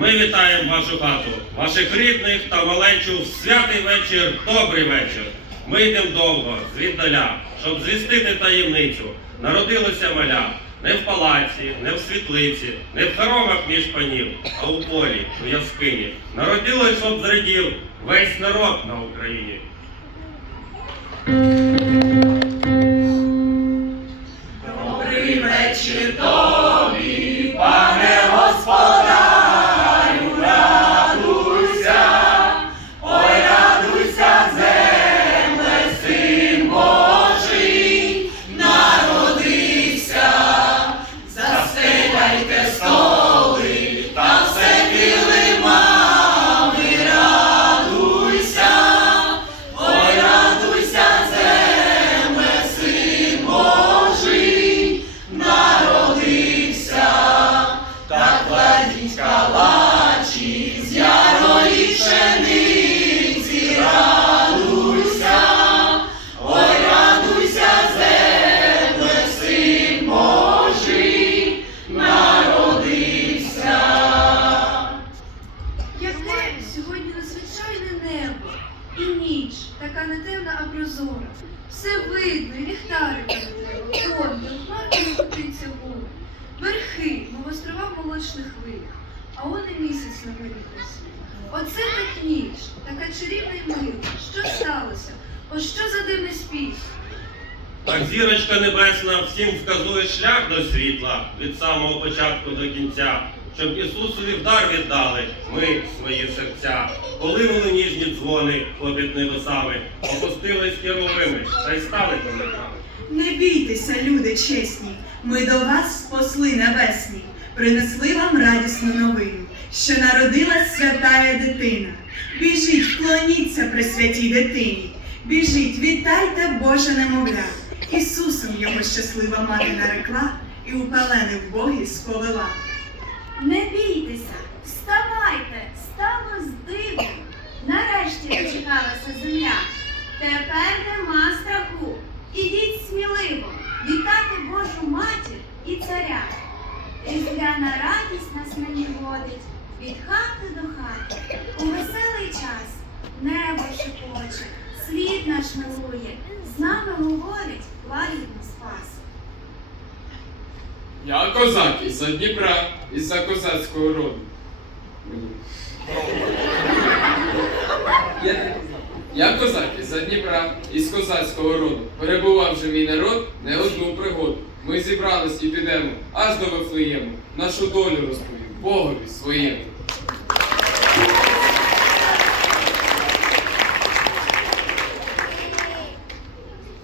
Ми вітаємо вашу хату, ваших рідних та малечу в святий вечір, добрий вечір. Ми йдемо довго, звіддаля, щоб звістити таємницю. Народилося маля не в палаці, не в світлиці, не в хоромах між панів, а у полі, у яскині. Народилось, щоб зрадів весь народ на Україні. Зірочка небесна всім вказує шлях до світла від самого початку до кінця, щоб Ісусові в дар віддали ми свої серця. Полинули ніжні дзвони попід небесами, опустились керовими та й стали пам'ятами. Не бійтеся, люди чесні, ми до вас, посли небесні, принесли вам радісну новину, що народилась святая дитина. Біжіть, вклоніться при святій дитині. Біжіть, вітайте Боже немовля. Ісусом його щаслива мати нарекла і у пелени вбогі сповела. Не бійтеся, вставайте, сталося диво. Нарешті дочекалася земля. Тепер нема страху. Ідіть сміливо, вітати Божу матір і царя. Різдвяна радість нас нині водить від хати до хати. У веселий час небо шепоче, світ наш милує, з нами говорить лагідно спас. Я козак із-за Дніпра, із-за козацького роду. Я, я козак із-за Дніпра, із козацького роду. Перебував же мій народ не одну пригоду. Ми зібрались і підемо аж до Вифлеєму. Нашу долю розповім Богові своєму.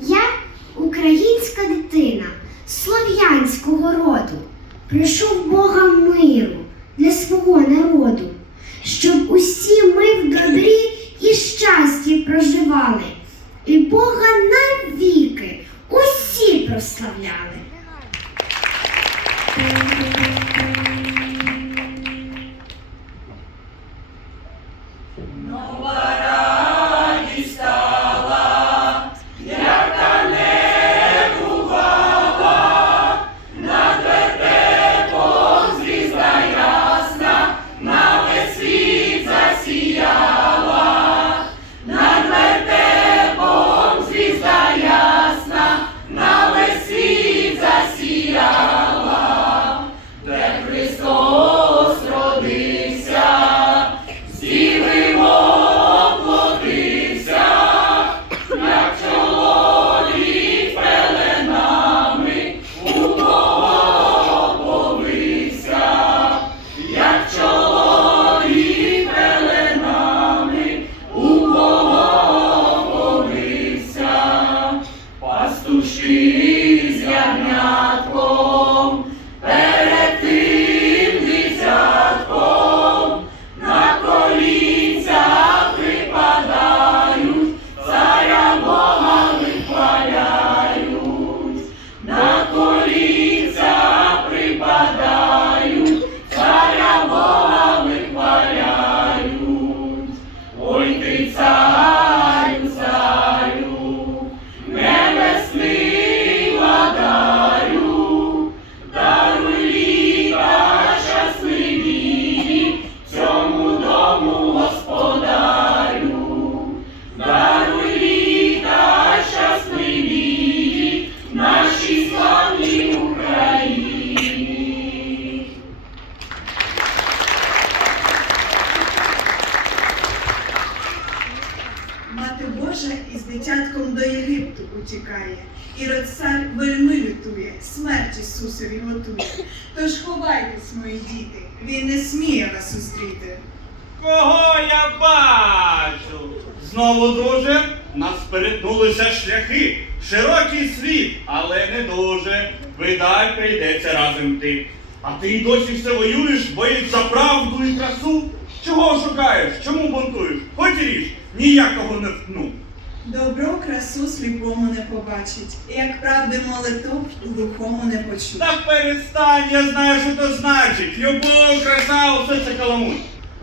Я українська дитина слов'янського роду. Прошу Бога миру Із ягня. Вас зустріти. Кого я бачу? Знову, друже, нас перетнулися шляхи. Широкий світ, але не дуже. Видать, прийдеться разом йти. А ти й досі все воюєш, боїш за правду і красу? Чого шукаєш? Чому бунтуєш? Хоч ріж, ніякого не втну. Добро красу сліпому не побачить, як правди молитов глухому не почуть. Та перестань, я знаю, що то значить. Любов, краса, усе це каламуть.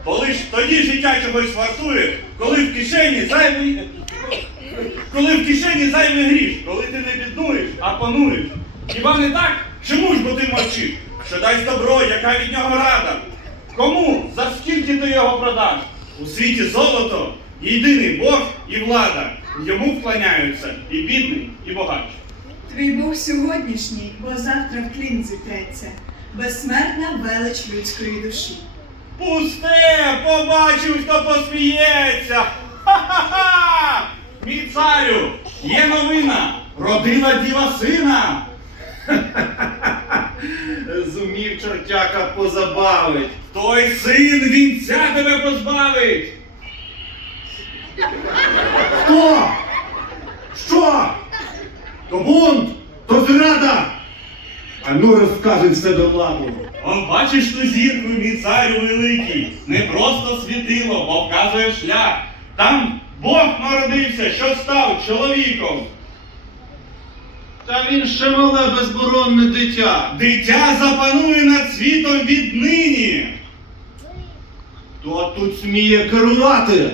Коли ж тоді життя чогось вартує, коли в кишені зайвий. Коли в кишені зайвий гріш, коли ти не біднуєш, а пануєш. Хіба не так? Чому ж бо ти мовчиш? Що дасть добро, яка від нього рада? Кому? За скільки ти його продаш? У світі золото, єдиний Бог і влада. Йому вклоняються і бідний, і багатий. Твій Бог сьогоднішній, бо завтра в клін зітреться, безсмертна велич людської душі. Пусте, побачив, хто посміється. Ха-ха-ха! Мій царю, є новина. Родила діва сина. Зумів чортяка позабавить. Той син вінця тебе позбавить. Хто? Що? То бунт, то зрада. А ну розкажи все до ладу. Он бачиш ту зірку, мій царю великий, не просто світило, бо вказує шлях. Там Бог народився, що став чоловіком. Та він ще мале безборонне дитя. Дитя запанує над світом віднині. Хто тут сміє керувати?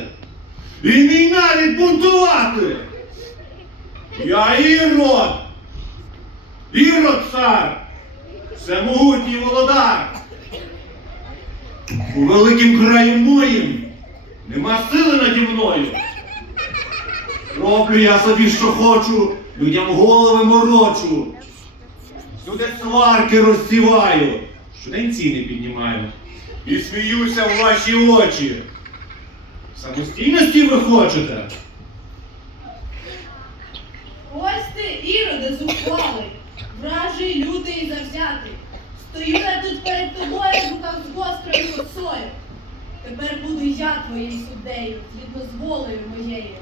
І не навіть бунтувати. Я Ірод. Ірод цар. Всемогутній володар. У великім краю моїм нема сили наді мною. Роблю я собі, що хочу, людям голови морочу. Сюди сварки розсіваю, щодень ціни піднімаю. І сміюся в ваші очі. Самостійності ви хочете? Ось ти, Іроде, зухвалий, вражий, лютий і завзятий. Стою я тут перед тобою, в руках з гострою косою. Тепер буду я твоєю суддею, згідно з волею моєю.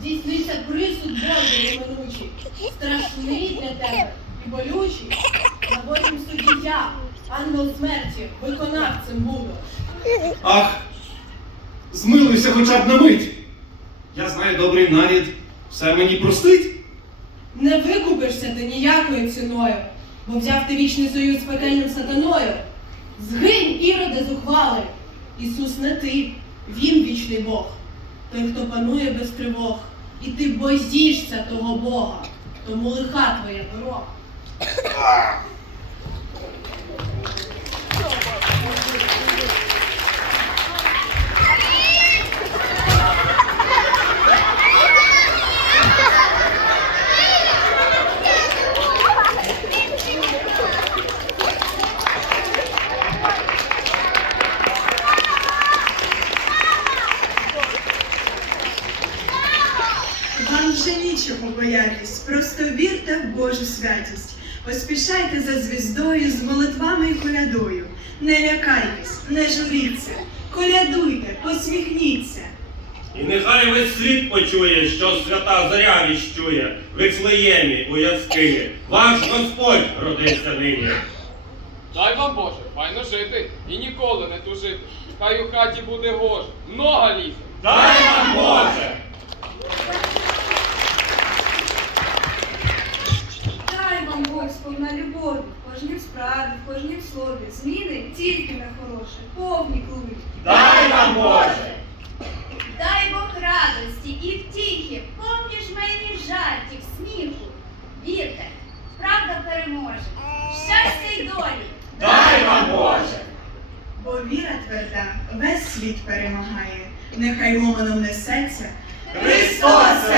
Здійсниться присуд Божий неминучий, страшний для тебе і болючий. На Божім суді я, ангел смерті, виконавцем буду. Ах, змилуйся хоча б на мить. Я знаю добрий нарід, все мені простить. Не викупишся ти ніякою ціною, бо взяв ти вічний союз з пекельним сатаною. Згинь, іроде зухвалий. Ісус не ти, Він вічний Бог, той, хто панує без тривог. І ти боїшся того Бога, тому лиха твоя дорога. Вам вже нічого боятись, просто вірте в Божу святість. Поспішайте за звіздою з молитвами і колядою. Не лякайтесь, не журіться, колядуйте, посміхніться. І нехай весь світ почує, що свята зоря віщує в Вифлеємі у яскині. Ваш Господь родився нині. Дай вам Боже, файно жити і ніколи не тужити. Хай у хаті буде гоже, много лізе. Дай нам Боже! Сповна любові, в кожній справі, в кожній слові. Зміни тільки на хороше, повні клубі. Дай нам Боже! Дай Бог радості і втіхи, помніж мені жартів, сміху. Вірте, правда переможе. Щастя й долі. Дай нам Боже! Бо віра тверда весь світ перемагає. Нехай гомоном несеться, Христос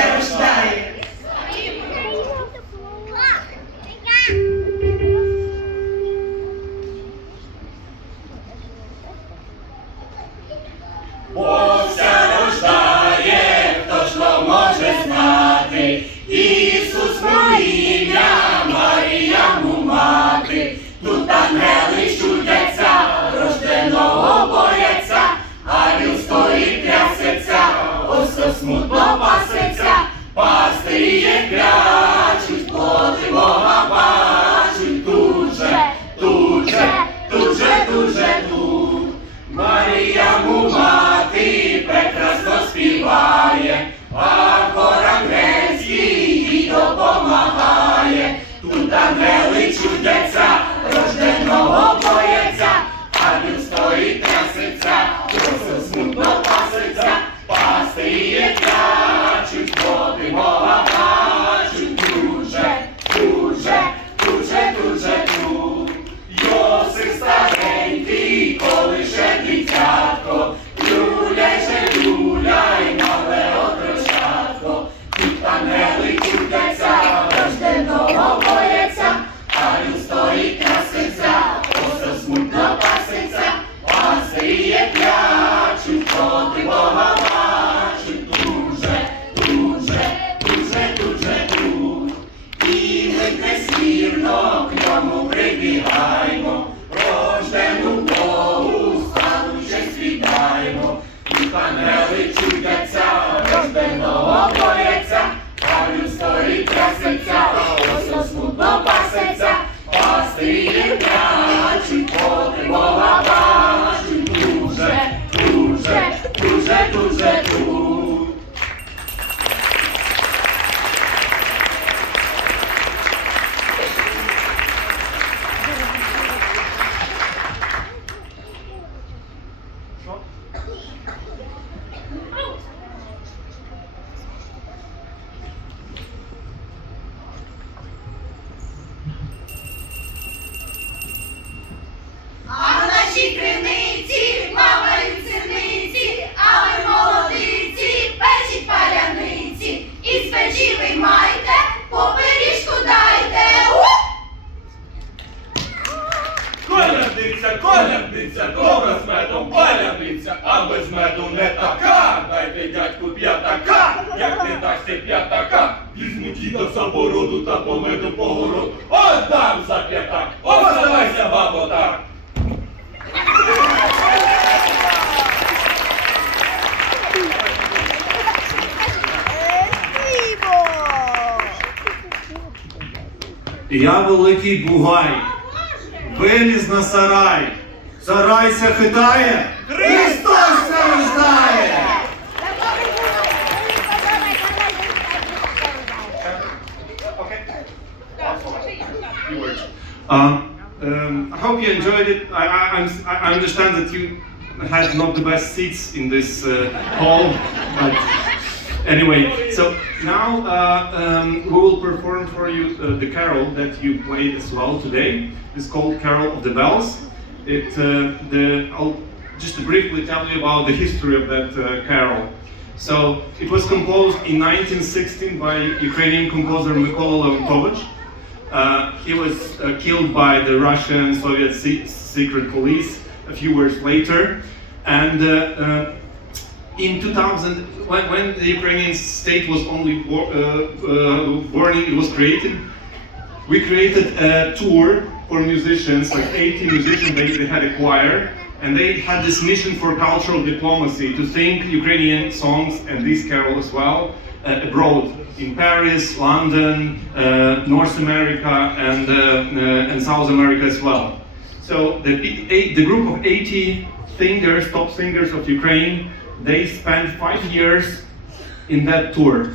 Blessed колядниця, добра з медом паляниця, а без меду не така. Дайте дядьку п'ятака, як не дасться п'ятака. Візьму діда за бороду та по городу. Отдам за п'ятак, оставайся, бабо, так. Я великий бугай, виліз на сарай. Сарай ся хитає, Христос се рождає! Um, um, I hope you enjoyed it. I, I, I'm- I understand that you had not the best seats in this uh, hall, but anyway. So now uh, um, we will perform for you uh, the carol that you played as well today. It's called Carol of the Bells. It uh, the I'll just briefly tell you about the history of that uh, carol. So it was composed in 1916 by Ukrainian composer Mykola Leontovich. Uh, he was uh, killed by the Russian Soviet se- secret police a few years later. And uh, uh, in 2000, when, when the Ukrainian state was only bo- born, it was created, we created a tour for musicians, like 80 musicians, they, they had a choir, and they had this mission for cultural diplomacy to sing Ukrainian songs and this carol as well uh, abroad in Paris, London, uh, North America, and, uh, uh, and South America as well. So the, eight, the group of 80 singers, top singers of Ukraine, they spent five years in that tour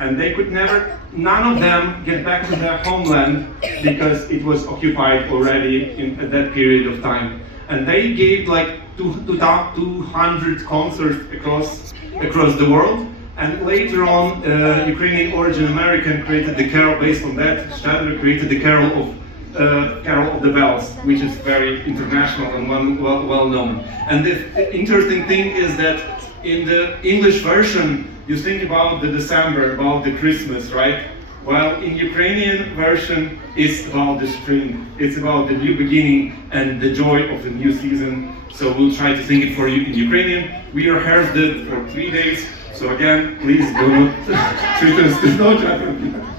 and they could never, none of them get back to their homeland because it was occupied already in at that period of time. And they gave like two, two, 200 concerts across, across the world. And later on, uh, Ukrainian origin American created the carol based on that. Stadler created the carol of uh, Carol of the Bells, which is very international and well, well known. And the interesting thing is that in the English version, you think about the December, about the Christmas, right? Well, in Ukrainian version, it's about the spring. It's about the new beginning and the joy of the new season. So we'll try to sing it for you in Ukrainian. We rehearsed it for three days. So again, please do not treat us no